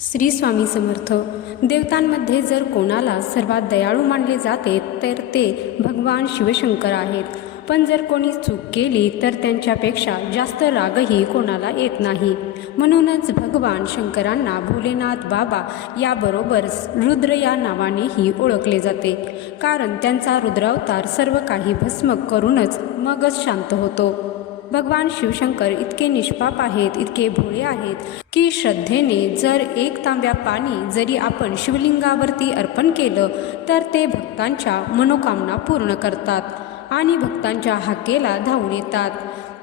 श्री स्वामी समर्थ. देवतांमध्ये जर कोणाला सर्वात दयाळू मानले जाते तर ते भगवान शिवशंकर आहेत. पण जर कोणी चूक केली तर त्यांच्यापेक्षा जास्त रागही कोणाला येत नाही. म्हणूनच भगवान शंकरांना भोलेनाथ बाबा याबरोबरच रुद्र या नावानेही ओळखले जाते. कारण त्यांचा रुद्रावतार सर्व काही भस्म करूनच मगच शांत होतो. भगवान शिवशंकर इतके निष्पाप आहेत इतके भोळे आहेत की श्रद्धेने जर एक तांब्या पाणी जरी आपण शिवलिंगावरती अर्पण केलं तर ते भक्तांच्या मनोकामना पूर्ण करतात आणि भक्तांच्या हाकेला धावून येतात.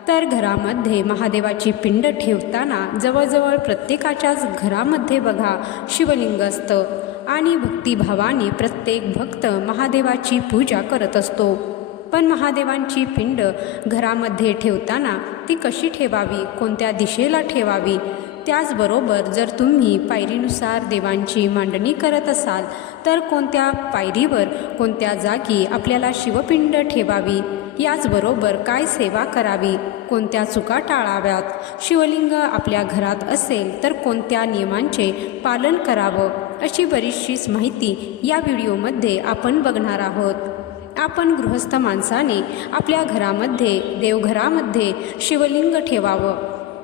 तर घरामध्ये महादेवाची पिंड ठेवताना जवळजवळ प्रत्येकाच्याच घरामध्ये बघा शिवलिंग असतं आणि भक्तिभावाने प्रत्येक भक्त महादेवाची पूजा करत असतो. पण महादेवांची पिंड घरामध्ये ठेवताना ती कशी ठेवावी कोणत्या दिशेला ठेवावी? त्याचबरोबर जर तुम्ही पायरीनुसार देवांची मांडणी करत असाल तर कोणत्या पायरीवर कोणत्या जागी आपल्याला शिवपिंड ठेवावी? याचबरोबर काय सेवा करावी? कोणत्या चुका टाळाव्यात? शिवलिंग आपल्या घरात असेल तर कोणत्या नियमांचे पालन करावं? अशी बरीचशीच माहिती या व्हिडिओमध्ये आपण बघणार आहोत. आपण गृहस्थ माणसाने आपल्या घरामध्ये देवघरामध्ये शिवलिंग ठेवावं.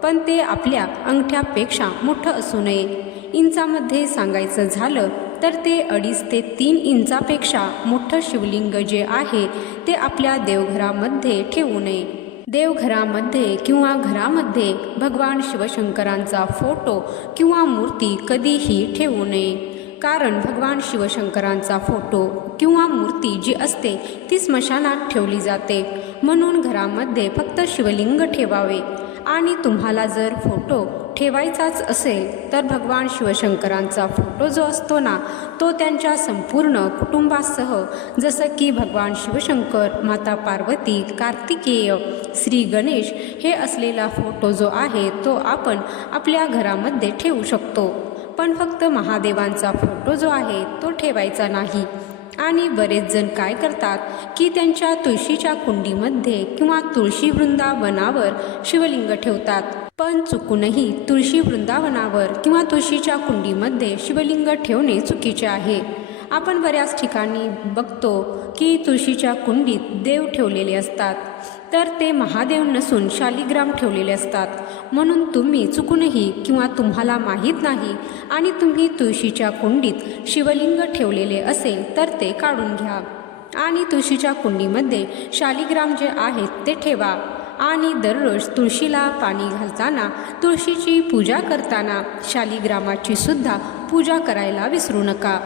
पण ते आपल्या अंगठ्यापेक्षा मोठं असू नये. इंचामध्ये सांगायचं झालं तर ते अडीच ते तीन इंचापेक्षा मोठं शिवलिंग जे आहे ते आपल्या देवघरामध्ये ठेवू नये. देवघरामध्ये किंवा घरामध्ये भगवान शिवशंकरांचा फोटो किंवा मूर्ती कधीही ठेवू नये. कारण भगवान शिवशंकरांचा फोटो किंवा मूर्ती जी असते ती स्मशानात ठेवली जाते. म्हणून घरामध्ये फक्त शिवलिंग ठेवावे. आणि तुम्हाला जर फोटो ठेवायचाच असेल तर भगवान शिवशंकरांचा फोटो जो असतो ना तो त्यांच्या संपूर्ण कुटुंबासह जसं की भगवान शिवशंकर माता पार्वती कार्तिकेय श्री गणेश हे असलेला फोटो जो आहे तो आपण आपल्या घरामध्ये ठेवू शकतो. पण फक्त महादेवांचा फोटो जो आहे तो ठेवायचा नाही. आणि बरेच जण काय करतात की त्यांच्या तुळशीच्या कुंडीमध्ये किंवा तुळशी वृंदावनावर शिवलिंग ठेवतात. पण चुकूनही तुळशी वृंदावनावर किंवा तुळशीच्या कुंडीमध्ये शिवलिंग ठेवणे चुकीचे आहे. आपण बऱ्याच ठिकाणी बघतो की तुळशीच्या कुंडीत देव ठेवलेले असतात. तर ते महादेव नसून शालिग्राम ठेवलेले असतात. म्हणून तुम्ही चुकूनही किंवा तुम्हाला माहीत नाही आणि तुम्ही तुळशीच्या कुंडीत शिवलिंग ठेवलेले असेल तर ते काढून घ्या. आणि तुळशीच्या कुंडीमध्ये शालिग्राम जे आहेत ते ठेवा. आणि दररोज तुळशीला पाणी घालताना तुळशीची पूजा करताना शालिग्रामाची सुद्धा पूजा करायला विसरू नका.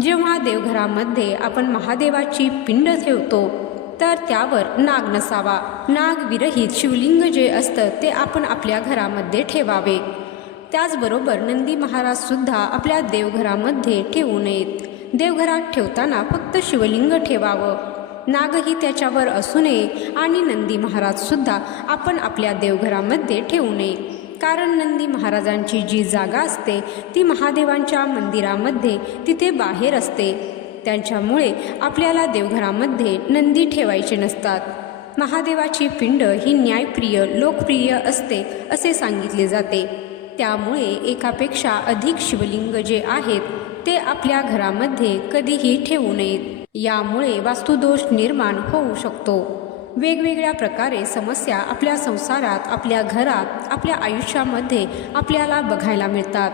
जेव्हा देवघरामध्ये आपण महादेवाची पिंड ठेवतो तर त्यावर नाग नसावा. नाग विरहित शिवलिंग जे असतं ते आपण आपल्या घरामध्ये ठेवावे. त्याचबरोबर नंदी महाराज सुद्धा आपल्या देवघरामध्ये ठेवू नयेत. देवघरात ठेवताना फक्त शिवलिंग ठेवावं. नागही त्याच्यावर असू नये आणि नंदी महाराज सुद्धा आपण आपल्या देवघरामध्ये ठेवू नये. कारण नंदी महाराजांची जी जागा असते ती महादेवांच्या मंदिरामध्ये तिथे बाहेर असते. त्यांच्यामुळे आपल्याला देवघरामध्ये नंदी ठेवायचे नसतात. महादेवाची पिंड ही न्यायप्रिय लोकप्रिय असते असे सांगितले जाते. त्यामुळे एकापेक्षा अधिक शिवलिंग जे आहेत ते आपल्या घरामध्ये कधीही ठेवू नयेत. यामुळे वास्तुदोष निर्माण होऊ शकतो. वेगवेगळ्या प्रकारे समस्या आपल्या संसारात आपल्या घरात आपल्या आयुष्यामध्ये आपल्याला बघायला मिळतात.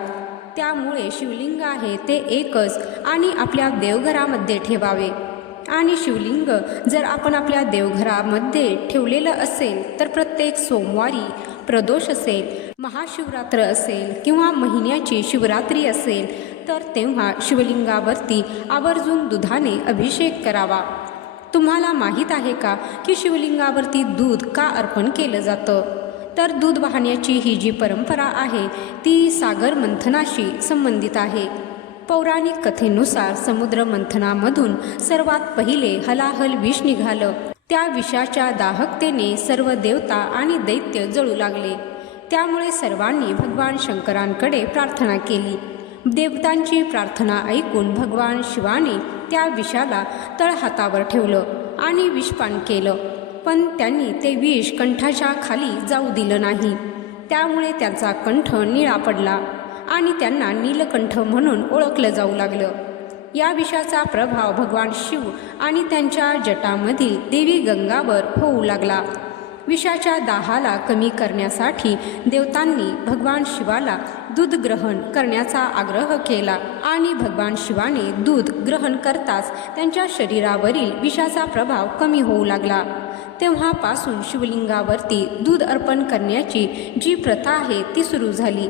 त्यामुळे शिवलिंग आहे ते एकच आणि आपल्या देवघरामध्ये ठेवावे. आणि शिवलिंग जर आपण आपल्या देवघरामध्ये ठेवलेलं असेल तर प्रत्येक सोमवारी प्रदोष असेल महाशिवरात्र असेल किंवा महिन्याची शिवरात्री असेल तर तेव्हा शिवलिंगावरती आवर्जून दुधाने अभिषेक करावा. तुम्हाला माहीत आहे का की शिवलिंगावरती दूध का अर्पण केलं जातं? तर दूध वाहण्याची ही जी परंपरा आहे ती सागर मंथनाशी संबंधित आहे. पौराणिक कथेनुसार समुद्र मंथनामधून सर्वात पहिले हलाहल विष निघालं. त्या विषाच्या दाहकतेने सर्व देवता आणि दैत्य जळू लागले. त्यामुळे सर्वांनी भगवान शंकरांकडे प्रार्थना केली. देवतांची प्रार्थना ऐकून भगवान शिवाने त्या विषाला तळहातावर ठेवलं आणि विषपान केलं. पण त्यांनी ते विष कंठाच्या खाली जाऊ दिलं नाही. त्यामुळे त्यांचा कंठ निळा पडला आणि त्यांना नीलकंठ म्हणून ओळखलं जाऊ लागलं. या विषाचा प्रभाव भगवान शिव आणि त्यांच्या जटामधील देवी गंगावर होऊ लागला. विषाच्या दाहाला कमी करण्यासाठी देवतांनी भगवान शिवाला दूध ग्रहण करण्याचा आग्रह केला. आणि भगवान शिवाने दूध ग्रहण करताच त्यांच्या शरीरावरील विषाचा प्रभाव कमी होऊ लागला. तेव्हापासून शिवलिंगावरती दूध अर्पण करण्याची जी प्रथा आहे ती सुरू झाली.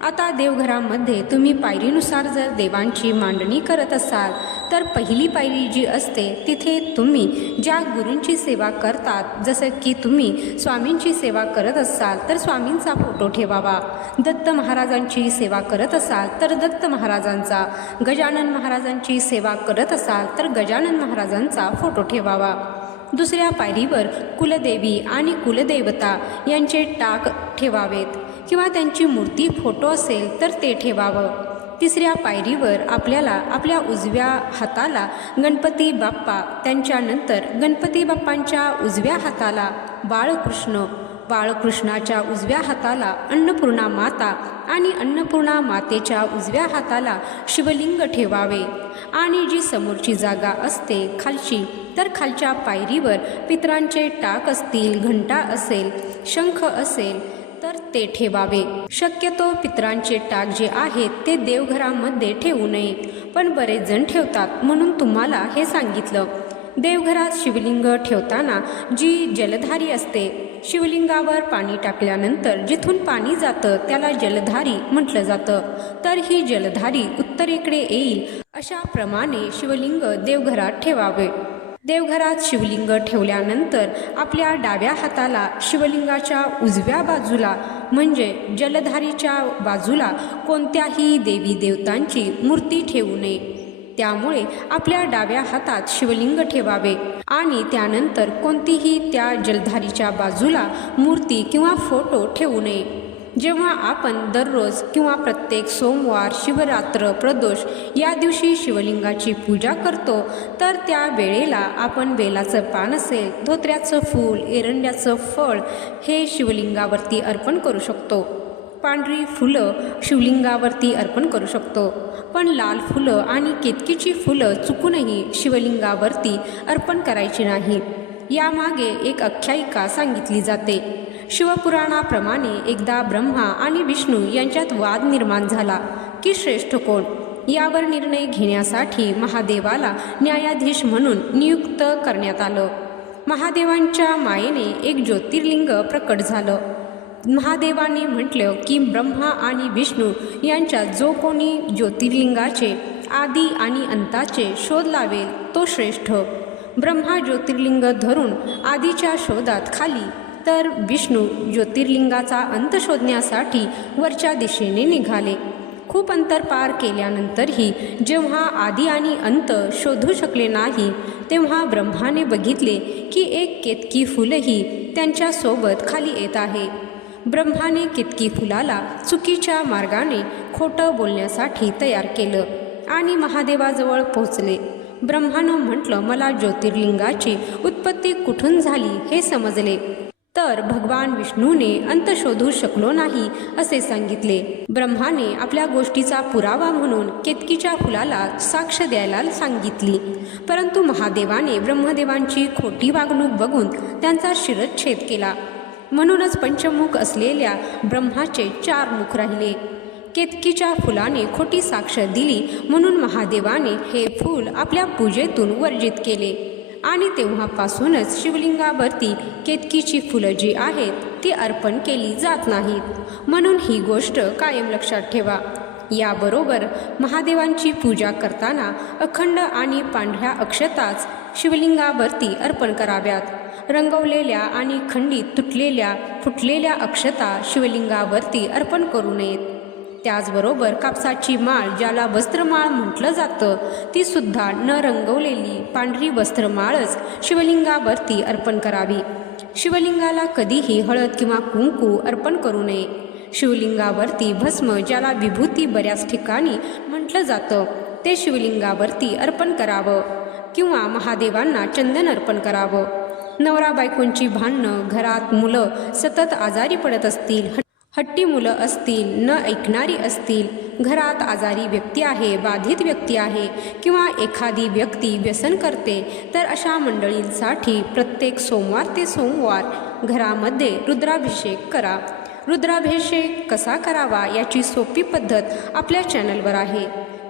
आता देवघरामध्ये तुम्ही पायरीनुसार जर देवांची मांडणी करत असाल तर पहिली पायरी जी असते तिथे तुम्ही ज्या गुरूंची सेवा करतात जसं की तुम्ही स्वामींची सेवा करत असाल तर स्वामींचा फोटो ठेवावा. दत्त महाराजांची सेवा करत असाल तर दत्त महाराजांचा. गजानन महाराजांची सेवा करत असाल तर गजानन महाराजांचा फोटो ठेवावा. दुसऱ्या पायरीवर कुलदेवी आणि कुलदेवता यांचे टाक ठेवावेत. किंवा त्यांची मूर्ती फोटो असेल तर ते ठेवावं. तिसऱ्या पायरीवर आपल्याला आपल्या उजव्या हाताला गणपती बाप्पा त्यांच्यानंतर गणपती बाप्पांच्या उजव्या हाताला बाळकृष्ण बाळकृष्णाच्या उजव्या हाताला अन्नपूर्णा माता आणि अन्नपूर्णा मातेच्या उजव्या हाताला शिवलिंग ठेवावे. आणि जी समोरची जागा असते खालची तर खालच्या पायरीवर पितरांचे टाक असतील घंटा असेल शंख असेल तर ते ठेवावे. शक्यतो पितरांचे टाक जे आहेत ते देवघरामध्ये ठेवू नये. पण बरेच जण ठेवतात म्हणून तुम्हाला हे सांगितलं. देवघरात शिवलिंग ठेवताना जी जलधारी असते शिवलिंगावर पाणी टाकल्यानंतर जिथून पाणी जातं त्याला जलधारी म्हटलं जातं. तर ही जलधारी उत्तरेकडे येईल अशाप्रमाणे शिवलिंग देवघरात ठेवावे. देवघरात शिवलिंग ठेवल्यानंतर आपल्या डाव्या हाताला शिवलिंगाच्या उजव्या बाजूला म्हणजे जलधारीच्या बाजूला कोणत्याही देवी देवतांची मूर्ती ठेवू नये. त्यामुळे आपल्या डाव्या हातात शिवलिंग ठेवावे आणि त्यानंतर कोणतीही त्या जलधारीच्या बाजूला मूर्ती किंवा फोटो ठेवू नये. जेव्हा आपण दररोज किंवा प्रत्येक सोमवार शिवरात्र प्रदोष या दिवशी शिवलिंगाची पूजा करतो तर त्या वेळेला आपण बेलाचं पान असेल धोत्र्याचं फूल एरंड्याचं फळ हे शिवलिंगावरती अर्पण करू शकतो. पांढरी फुलं शिवलिंगावरती अर्पण करू शकतो. पण लाल फुलं आणि केतकीची फुलं चुकूनही शिवलिंगावरती अर्पण करायची नाही. यामागे एक आख्यायिका सांगितली जाते. शिवपुराणाप्रमाणे एकदा ब्रह्मा आणि विष्णू यांच्यात वाद निर्माण झाला की श्रेष्ठ कोण? यावर निर्णय घेण्यासाठी महादेवाला न्यायाधीश म्हणून नियुक्त करण्यात आलं. महादेवांच्या मायेने एक ज्योतिर्लिंग प्रकट झालं. महादेवाने म्हटलं की ब्रह्मा आणि विष्णू यांच्या जो कोणी ज्योतिर्लिंगाचे आदी आणि अंताचे शोध लावेल तो श्रेष्ठ. ब्रह्मा ज्योतिर्लिंग धरून आधीच्या शोधात खाली तर विष्णू ज्योतिर्लिंगाचा अंत शोधण्यासाठी वरच्या दिशेने निघाले. खूप अंतर पार केल्यानंतरही जेव्हा आदी आणि अंत शोधू शकले नाही तेव्हा ब्रह्माने बघितले की एक केतकी फुलही त्यांच्यासोबत खाली येत आहे. ब्रह्माने केतकी फुलाला चुकीच्या मार्गाने खोटं बोलण्यासाठी तयार केलं आणि महादेवाजवळ पोहोचले. ब्रह्मानं म्हटलं मला ज्योतिर्लिंगाची उत्पत्ती कुठून झाली हे समजले. तर भगवान विष्णूने अंत शोधू शकलो नाही असे सांगितले. ब्रह्माने आपल्या गोष्टीचा पुरावा म्हणून केतकीच्या फुलाला साक्ष द्यायला सांगितली. परंतु महादेवाने ब्रह्मदेवांची खोटी वागणूक बघून त्यांचा शिरच्छेद केला. म्हणूनच पंचमुख असलेल्या ब्रह्माचे चार मुख राहिले. केतकीच्या फुलाने खोटी साक्ष दिली म्हणून महादेवाने हे फूल आपल्या पूजेतून वर्जित केले. आणि तेव्हापासूनच शिवलिंगावरती केतकीची फुलं जी आहेत ती अर्पण केली जात नाहीत. म्हणून ही गोष्ट कायम लक्षात ठेवा. याबरोबर महादेवांची पूजा करताना अखंड आणि पांढऱ्या अक्षताच शिवलिंगावरती अर्पण कराव्यात. रंगवलेल्या आणि खंडित तुटलेल्या फुटलेल्या अक्षता शिवलिंगावरती अर्पण करू नयेत. त्याचबरोबर कापसाची माळ ज्याला वस्त्रमाळ म्हटलं जातं ती सुद्धा न रंगवलेली पांढरी वस्त्रमाळच शिवलिंगावरती अर्पण करावी. शिवलिंगाला कधीही हळद किंवा कुंकू अर्पण करू नये. शिवलिंगावरती भस्म ज्याला विभूती बऱ्याच ठिकाणी म्हटलं जातं ते शिवलिंगावरती अर्पण करावं किंवा महादेवांना चंदन अर्पण करावं. नवरा बायकोंची भांडणं घरात मुलं सतत आजारी पडत असतील हट्टी मुलं असतील न ऐकणारी असतील घरात आजारी व्यक्ती आहे बाधित व्यक्ती आहे किंवा एखादी व्यक्ती व्यसन करते तर अशा मंडळींसाठी प्रत्येक सोमवार ते सोमवार घरामध्ये रुद्राभिषेक करा. रुद्राभिषेक कसा करावा याची सोपी पद्धत आपल्या चॅनलवर आहे.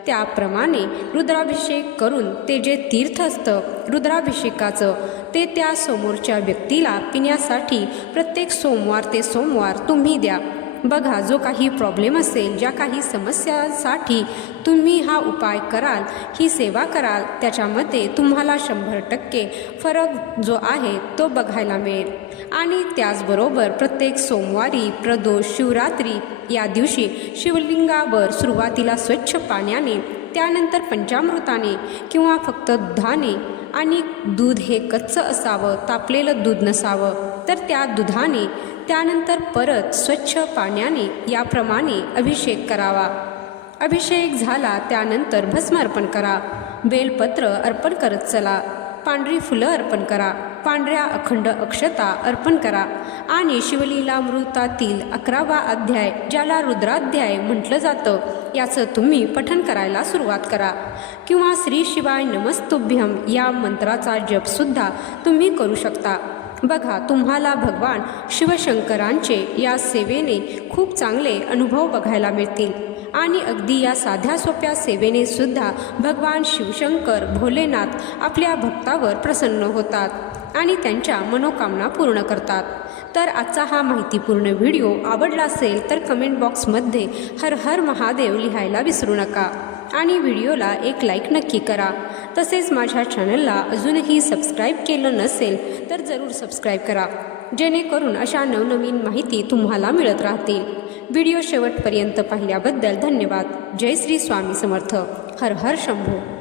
त्याप्रमाणे रुद्राभिषेक करून ते जे तीर्थ असतं रुद्राभिषेकाचं ते त्या समोरच्या व्यक्तीला पिण्यासाठी प्रत्येक सोमवार ते सोमवार तुम्ही द्या. बघा जो काही प्रॉब्लेम असेल ज्या काही समस्यांसाठी तुम्ही हा उपाय कराल ही सेवा कराल त्याच्यामध्ये तुम्हाला शंभर टक्के फरक जो आहे तो बघायला मिळेल. आणि त्याचबरोबर प्रत्येक सोमवारी प्रदोष शिवरात्री या दिवशी शिवलिंगावर सुरुवातीला स्वच्छ पाण्याने त्यानंतर पंचामृताने किंवा फक्त दुधाने आणि दूध हे कच्चं असावं तापलेलं दूध नसावं तर त्या दुधाने त्यानंतर परत स्वच्छ पाण्याने याप्रमाणे अभिषेक करावा. अभिषेक झाला त्यानंतर भस्म अर्पण करा. बेलपत्र अर्पण करत चला. पांढरी फुलं अर्पण करा. पांढऱ्या अखंड अक्षता अर्पण करा. आणि शिवलीलामृतातील अकरावा अध्याय ज्याला रुद्राध्याय म्हटलं जातं याचं तुम्ही पठन करायला सुरुवात करा. किंवा श्री शिवाय नमस्तुभ्यम या मंत्राचा जपसुद्धा तुम्ही करू शकता. बघा तुम्हाला भगवान शिवशंकरांचे या सेवेने खूप चांगले अनुभव बघायला मिळतील. आणि अगदी या साध्या सोप्या सेवेने सुद्धा भगवान शिवशंकर भोलेनाथ आपल्या भक्तावर प्रसन्न होतात आणि त्यांच्या मनोकामना पूर्ण करतात. तर आजचा हा माहितीपूर्ण व्हिडिओ आवडला असेल तर कमेंट बॉक्समध्ये हर हर महादेव लिहायला विसरू नका. आणि व्हिडिओला एक लाईक नक्की करा. तसेच माझ्या चॅनलला अजूनही सबस्क्राईब केलं नसेल तर जरूर सबस्क्राईब करा. जेणेकरून अशा नवनवीन माहिती तुम्हाला मिळत राहतील. व्हिडिओ शेवटपर्यंत पाहिल्याबद्दल धन्यवाद. जय श्री स्वामी समर्थ. हर हर शंभू.